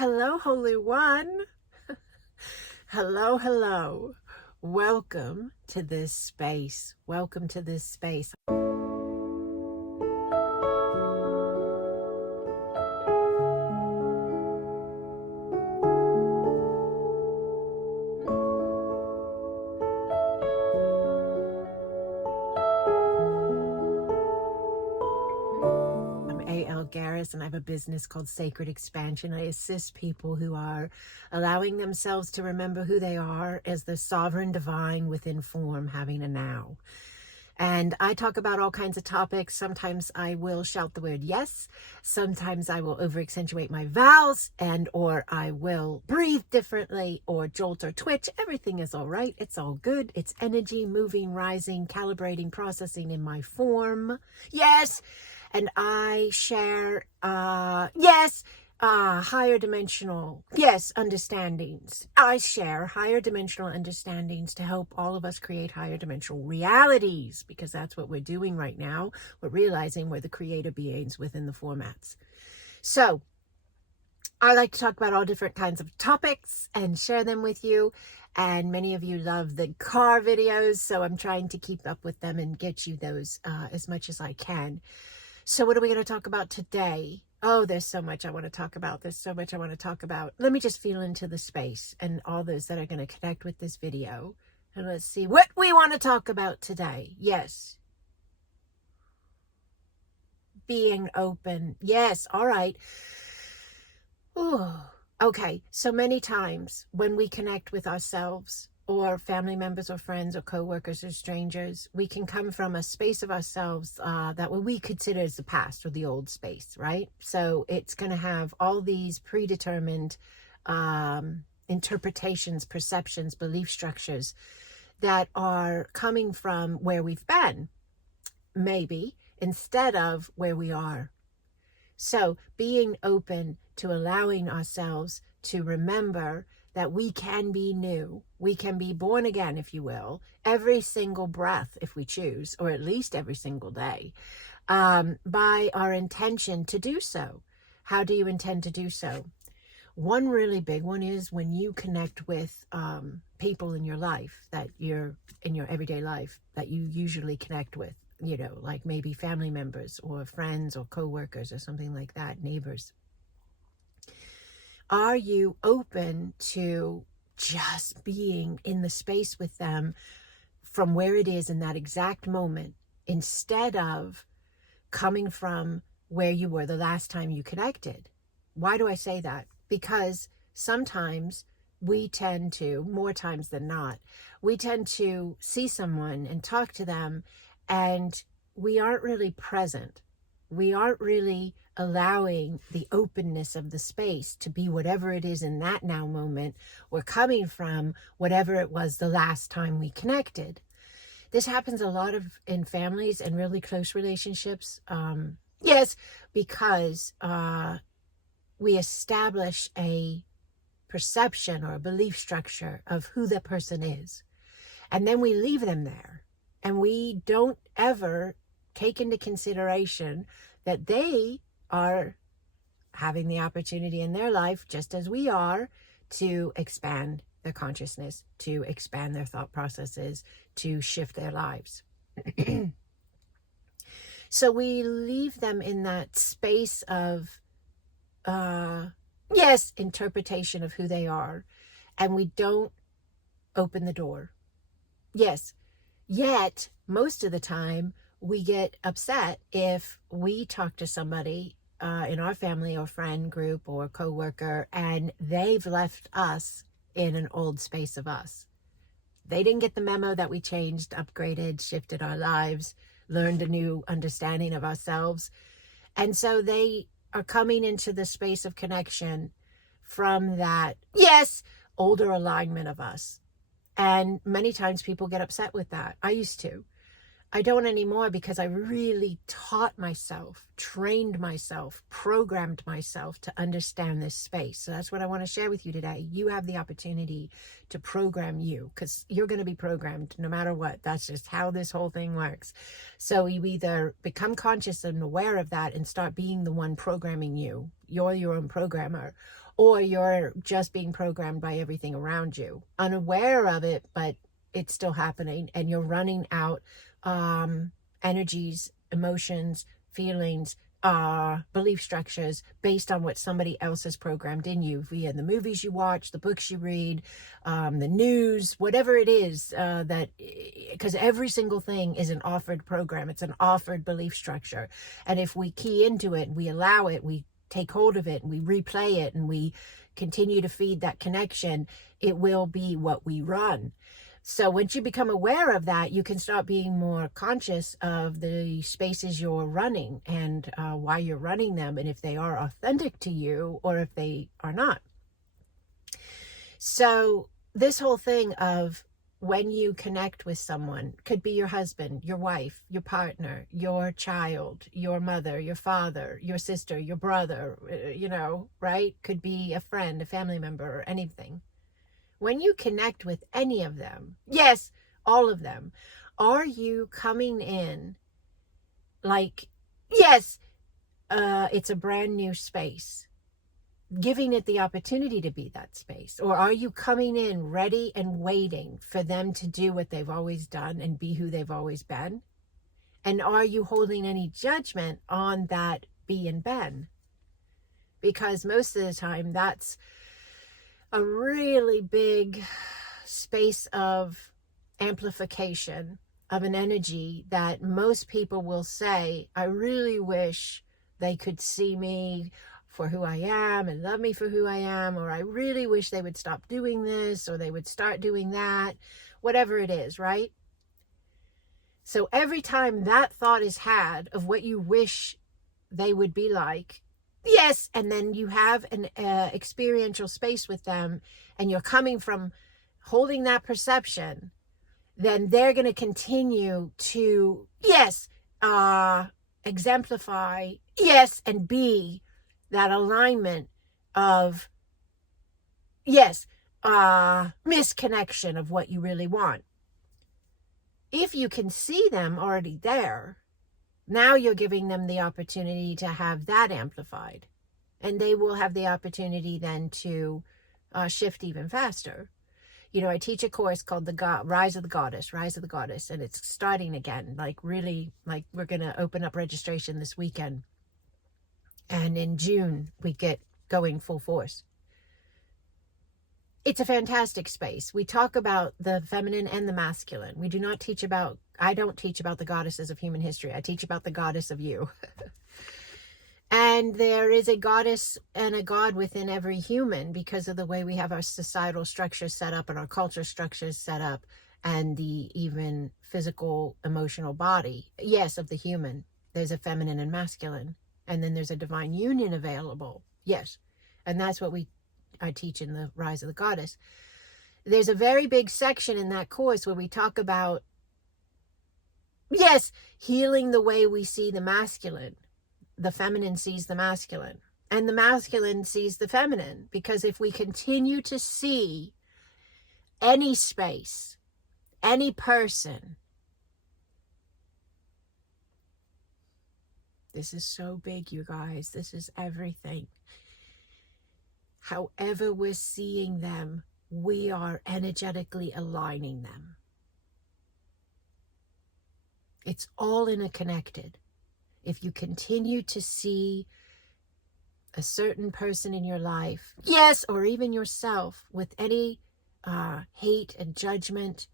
Hello, Holy One. Hello, hello. Welcome to this space. Welcome to this space. Garris, and I have a business called Sacred Expansion. I assist people who are allowing themselves to remember who they are as the sovereign divine within form, having a now. And I talk about all kinds of topics. Sometimes I will shout the word yes. Sometimes I will over accentuate my vowels, or I will breathe differently or jolt or twitch. Everything is all right. It's all good. It's energy moving, rising, calibrating, processing in my form. Yes. And I share, higher dimensional, understandings. I share higher dimensional understandings to help all of us create higher dimensional realities, because that's what we're doing right now. We're realizing we're the creator beings within the formats. So I like to talk about all different kinds of topics and share them with you. And many of you love the car videos, so I'm trying to keep up with them and get you those as much as I can. So what are we going to talk about today? Oh, there's so much I want to talk about. Let me just feel into the space and all those that are going to connect with this video. And let's see what we want to talk about today. Yes. Being open. Yes. All right. Ooh. Okay. So many times when we connect with ourselves, or family members or friends or co-workers or strangers, we can come from a space of ourselves that what we consider as the past or the old space, right? So it's going to have all these predetermined interpretations, perceptions, belief structures that are coming from where we've been, maybe, instead of where we are. So being open to allowing ourselves to remember that we can be new. We can be born again, if you will, every single breath if we choose, or at least every single day, by our intention to do so. How do you intend to do so? One really big one is when you connect with people in your life, that you're in your everyday life, that you usually connect with, like maybe family members or friends or co-workers or something like that, neighbors. Are you open to just being in the space with them from where it is in that exact moment, instead of coming from where you were the last time you connected? Why do I say that? Because sometimes we tend to, more times than not, we tend to see someone and talk to them, and we aren't really present. We aren't really allowing the openness of the space to be whatever it is in that now moment. We're coming from whatever it was the last time we connected. This happens a lot in families and really close relationships. Because we establish a perception or a belief structure of who that person is. And then we leave them there. And we don't ever take into consideration that they are having the opportunity in their life, just as we are, to expand their consciousness, to expand their thought processes, to shift their lives. So we leave them in that space of, interpretation of who they are, and we don't open the door. Yes. Yet, most of the time, we get upset if we talk to somebody in our family or friend group or coworker, and they've left us in an old space of us. They didn't get the memo that we changed, upgraded, shifted our lives, learned a new understanding of ourselves. And so they are coming into the space of connection from that, older alignment of us. And many times people get upset with that. I used to. I don't anymore because I really taught myself, trained myself, programmed myself to understand this space. So that's what I want to share with you today. You have the opportunity to program you, because you're going to be programmed no matter what. That's just how this whole thing works. So you either become conscious and aware of that and start being the one programming you. You're your own programmer. Or you're just being programmed by everything around you, unaware of it, but it's still happening, and you're running out energies, emotions, feelings, belief structures based on what somebody else has programmed in you via the movies you watch, the books you read, the news, whatever it is, because every single thing is an offered program. It's an offered belief structure. And if we key into it, we allow it, we take hold of it, and we replay it, and we continue to feed that connection, it will be what we run. So once you become aware of that, you can start being more conscious of the spaces you're running and why you're running them, and if they are authentic to you or if they are not. So this whole thing of when you connect with someone, could be your husband, your wife, your partner, your child, your mother, your father, your sister, your brother, right? Could be a friend, a family member, or anything. When you connect with any of them, yes, all of them, are you coming in like, yes, it's a brand new space, giving it the opportunity to be that space? Or are you coming in ready and waiting for them to do what they've always done and be who they've always been? And are you holding any judgment on that be and been? Because most of the time, that's a really big space of amplification of an energy that most people will say, I really wish they could see me for who I am and love me for who I am, or I really wish they would stop doing this, or they would start doing that, whatever it is, right? So every time that thought is had of what you wish they would be like, yes, and then you have an experiential space with them, and you're coming from holding that perception, then they're going to continue to, yes, exemplify, yes, and be that alignment of, yes, misconnection of what you really want. If you can see them already there, now you're giving them the opportunity to have that amplified, and they will have the opportunity then to shift even faster. I teach a course called the Rise of the Goddess, and it's starting again, really, we're going to open up registration this weekend. And in June, we get going full force. It's a fantastic space. We talk about the feminine and the masculine. I don't teach about the goddesses of human history. I teach about the goddess of you. And there is a goddess and a god within every human because of the way we have our societal structures set up and our culture structures set up, and the even physical, emotional body, yes, of the human. There's a feminine and masculine. And then there's a divine union available. Yes. And that's what I teach in the Rise of the Goddess. There's a very big section in that course where we talk about, yes, healing the way we see the masculine. The feminine sees the masculine, and the masculine sees the feminine. Because if we continue to see any space, any person, this is so big, you guys. This is everything. However we're seeing them, we are energetically aligning them. It's all interconnected. If you continue to see a certain person in your life, yes, or even yourself, with any hate and judgment,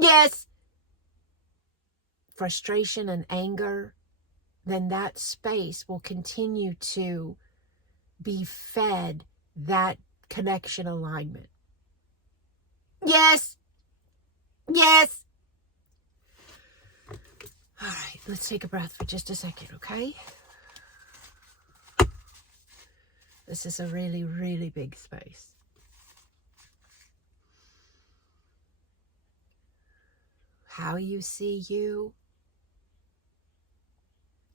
yes, frustration and anger, then that space will continue to be fed that connection alignment. Yes. Yes. All right, let's take a breath for just a second, okay? This is a really, really big space. how you see you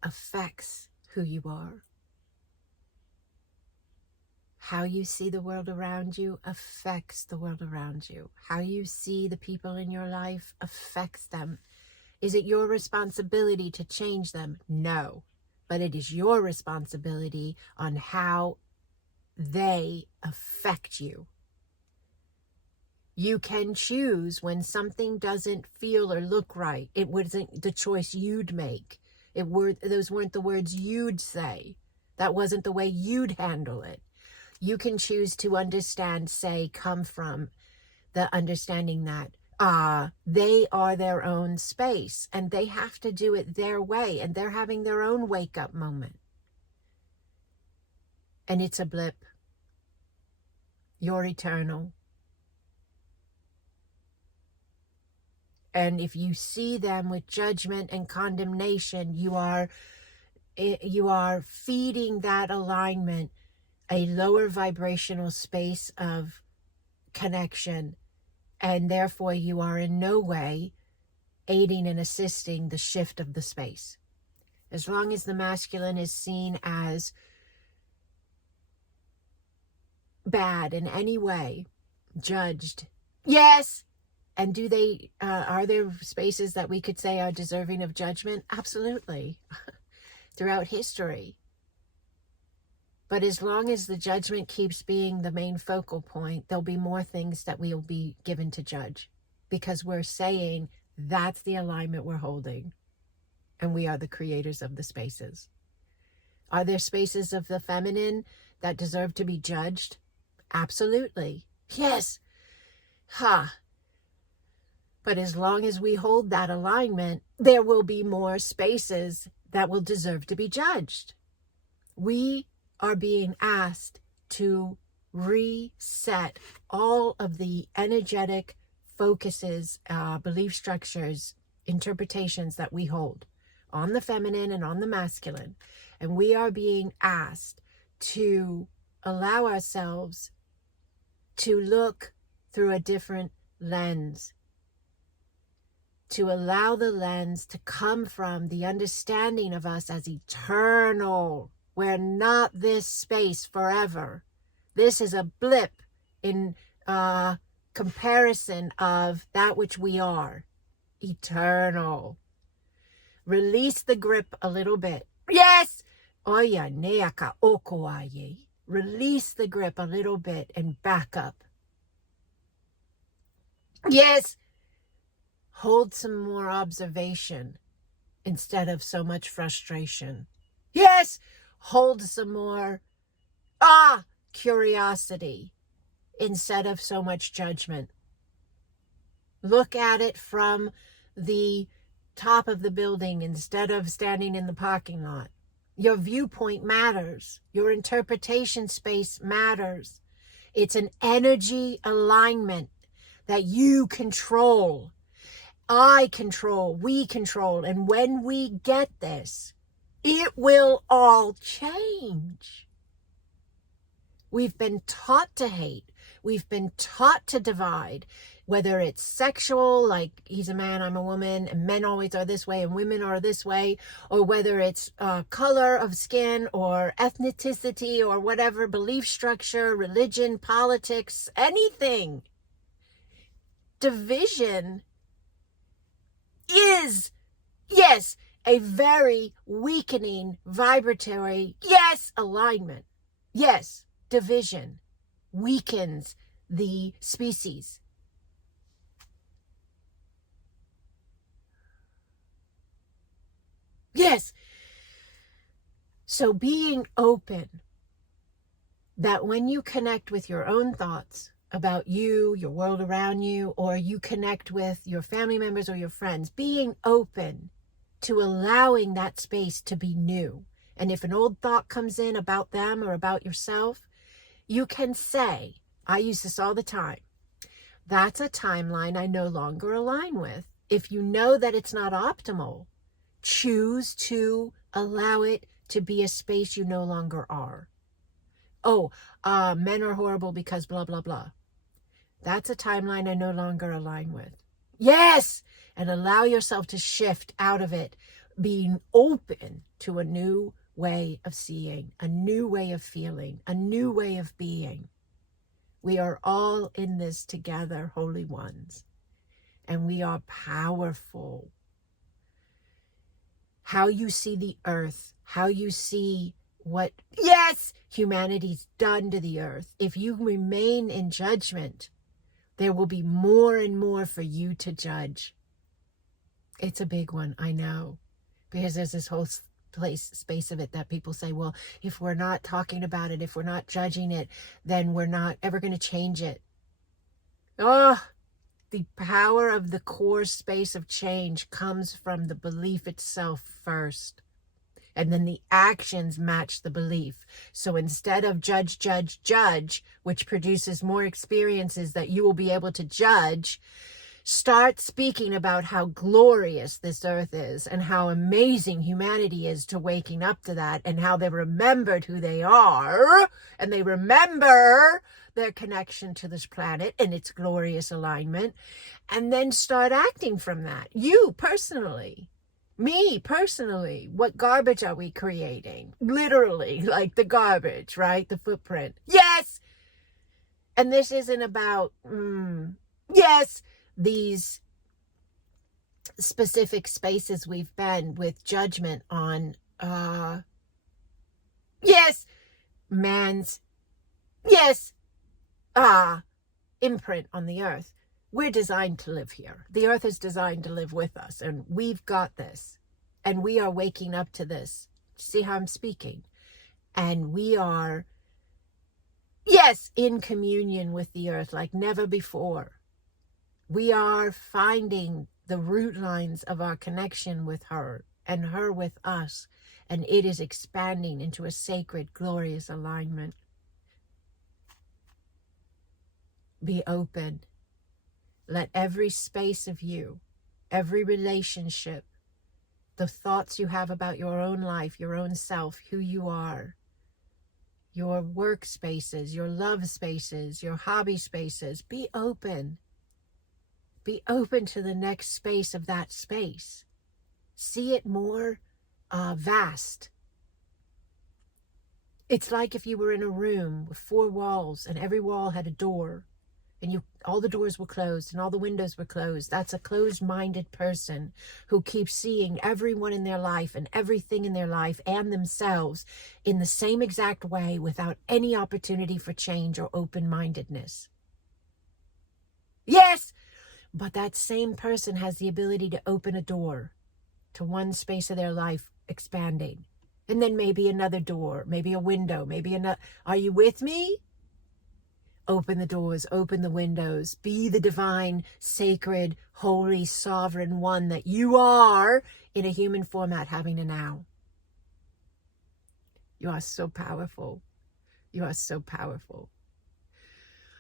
affects who you are. How you see the world around you affects the world around you. How you see the people in your life affects them. Is it your responsibility to change them? No. But it is your responsibility on how they affect you. You can choose when something doesn't feel or look right. It wasn't the choice you'd make. Those weren't the words you'd say. That wasn't the way you'd handle it. You can choose to understand, come from the understanding that they are their own space and they have to do it their way and they're having their own wake-up moment. And it's a blip. You're eternal. And if you see them with judgment and condemnation, you are feeding that alignment a lower vibrational space of connection, and therefore you are in no way aiding and assisting the shift of the space. As long as the masculine is seen as bad in any way, judged, yes. And are there spaces that we could say are deserving of judgment? Absolutely. Throughout history. But as long as the judgment keeps being the main focal point, there'll be more things that we'll be given to judge. Because we're saying that's the alignment we're holding. And we are the creators of the spaces. Are there spaces of the feminine that deserve to be judged? Absolutely. Yes. But as long as we hold that alignment, there will be more spaces that will deserve to be judged. We are being asked to reset all of the energetic focuses, belief structures, interpretations that we hold on the feminine and on the masculine. And we are being asked to allow ourselves to look through a different lens, to allow the lens to come from the understanding of us as eternal. We're not this space forever. This is a blip in comparison of that which we are. Eternal. Release the grip a little bit. Yes! Oya neaka okoaye. Release the grip a little bit and back up. Yes! Hold some more observation instead of so much frustration. Yes! Hold some more curiosity instead of so much judgment. Look at it from the top of the building instead of standing in the parking lot. Your viewpoint matters. Your interpretation space matters. It's an energy alignment that you control. I control, we control. And when we get this, it will all change. We've been taught to hate. We've been taught to divide, whether it's sexual, like he's a man, I'm a woman, and men always are this way and women are this way, or whether it's color of skin or ethnicity or whatever, belief structure, religion, politics, anything. Division is, yes, a very weakening, vibratory, yes, alignment. Yes, division weakens the species. Yes. So being open that when you connect with your own thoughts about you, your world around you, or you connect with your family members or your friends, being open to allowing that space to be new. And if an old thought comes in about them or about yourself, you can say, I use this all the time, that's a timeline I no longer align with. If you know that it's not optimal, choose to allow it to be a space you no longer are. Men are horrible because blah, blah, blah. That's a timeline I no longer align with. Yes. And allow yourself to shift out of it, being open to a new way of seeing, a new way of feeling, a new way of being. We are all in this together, holy ones, and we are powerful. How you see the earth, how you see what, yes, humanity's done to the earth. If you remain in judgment, there will be more and more for you to judge. It's a big one, I know, because there's this whole space of it that people say, well, if we're not talking about it, if we're not judging it, then we're not ever going to change it. Oh, the power of the core space of change comes from the belief itself first. And then the actions match the belief. So instead of judge, judge, judge, which produces more experiences that you will be able to judge, start speaking about how glorious this earth is and how amazing humanity is to waking up to that, and how they remembered who they are, and they remember their connection to this planet and its glorious alignment, and then start acting from that. You personally, me personally, what garbage are we creating? Literally, like the garbage, right? The footprint. Yes! And this isn't about, yes, these specific spaces we've been with judgment on, yes, man's, yes, imprint on the earth. We're designed to live here. The earth is designed to live with us, and we've got this, and we are waking up to this. See how I'm speaking? And we are, yes, in communion with the earth like never before. We are finding the root lines of our connection with her and her with us, and it is expanding into a sacred, glorious alignment. Be open. Let every space of you, every relationship, the thoughts you have about your own life, your own self, who you are, your work spaces, your love spaces, your hobby spaces, be open. Be open to the next space of that space. See it more vast. It's like if you were in a room with 4 walls and every wall had a door, and all the doors were closed and all the windows were closed. That's a closed-minded person who keeps seeing everyone in their life and everything in their life and themselves in the same exact way without any opportunity for change or open-mindedness. Yes! But that same person has the ability to open a door to one space of their life expanding. And then maybe another door, maybe a window, maybe another. Are you with me? Open the doors, open the windows. Be the divine, sacred, holy, sovereign one that you are in a human format having a now. You are so powerful. You are so powerful.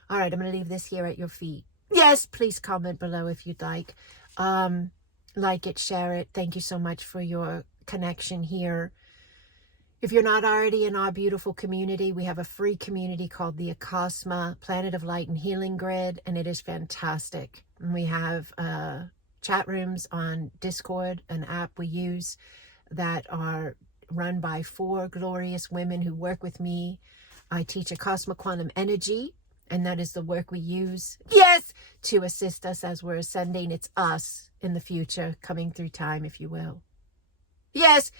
All right, I'm going to leave this here at your feet. Yes, please comment below if you'd like. Like it, share it. Thank you so much for your connection here. If you're not already in our beautiful community, we have a free community called the Acasma, Planet of Light and Healing Grid, and it is fantastic. And we have chat rooms on Discord, an app we use that are run by 4 glorious women who work with me. I teach Acasma quantum energy, and that is the work we use, yes, to assist us as we're ascending. It's us in the future, coming through time, if you will. Yes,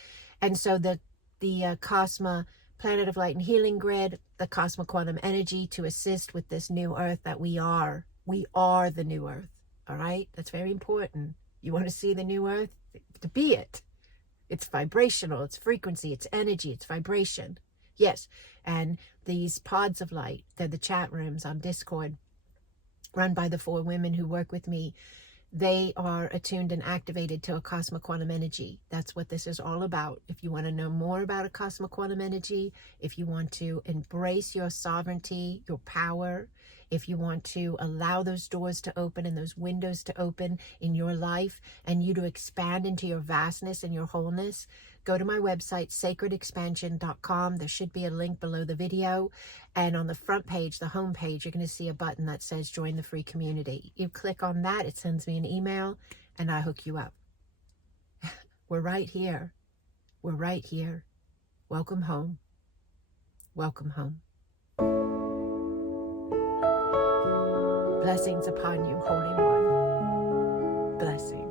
and so the Acasma Planet of Light and Healing Grid, the Acasma Quantum Energy to assist with this new earth that we are. We are the new earth, all right? That's very important. You want to see the new earth? To be it. It's vibrational, it's frequency, it's energy, it's vibration. Yes, and these pods of light, they're the chat rooms on Discord, run by the 4 women who work with me. They are attuned and activated to Acasma Quantum Energy. That's what this is all about. If you want to know more about Acasma Quantum Energy, if you want to embrace your sovereignty, your power, if you want to allow those doors to open and those windows to open in your life and you to expand into your vastness and your wholeness, go to my website, sacredexpansion.com. There should be a link below the video. And on the front page, the home page, you're going to see a button that says join the free community. You click on that, it sends me an email, and I hook you up. We're right here. We're right here. Welcome home. Welcome home. Blessings upon you, Holy One. Blessings.